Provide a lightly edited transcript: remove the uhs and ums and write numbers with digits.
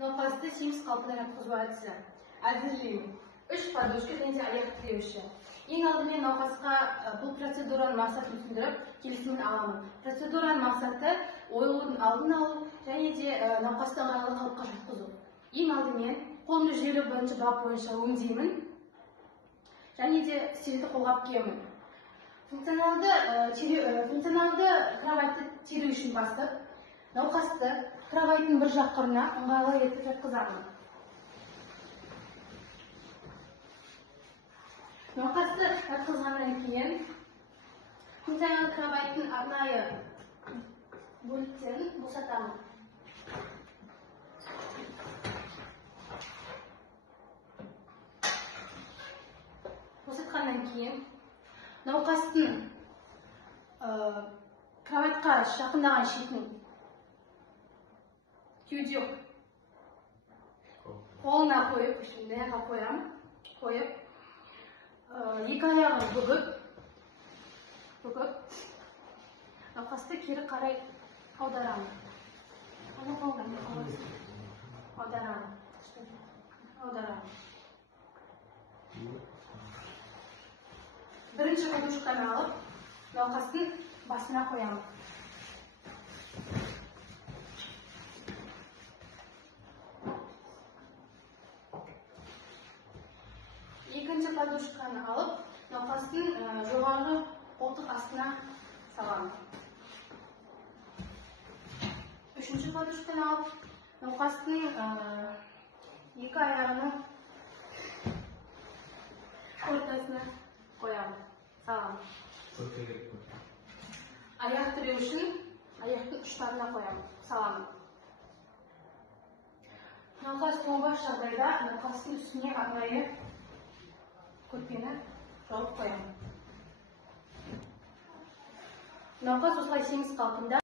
Nafasda semіз қалпына жатқызу әдісі. Әзірлеймін. 3 подушка және аяқ тіреуші. Ең алдымен науқасқа бұл процедураның мақсатын түсіндіріп, келісімін аламын. Процедураның мақсаты ойылудың алдын алу және де науқасты ыңғайлы қалыпқа жатқызу. Ең алдымен қолымды жүйелі бірінші бап бойынша өңдеймін және де стилді қолғап киемін. Функционалды кроватьты теру үшін бастап, науқасты кроваттың бір жақ қырына ыңғайлы етіп жатқызамын. Науқасты жатқызғаннан кейін функционалды кроваттың арнайы бөліктерін босатамын. Босатқаннан кейін науқастың кроватқа жақындаған шетін кеуде қолына қойып, мынаға қоямын, қойып, екі аяғын бүгіп, науқасты кері қарай аударамын. Аударамын. Бірінші подушканы алып, науқастың басына қоямын. Екінші подушканы алып, науқастың жоғарғы қолтық астына саламын. Үшінші подушканы алып, науқастың екі аяғының ортасына қоямын, саламын. Аяқ тіреушін аяқтың ұштарына қоямын, саламын. Науқас тоңбас жағдайда науқастың үстіне арнайы көрпені жауып қоямын. Науқас осылай семіз қалпында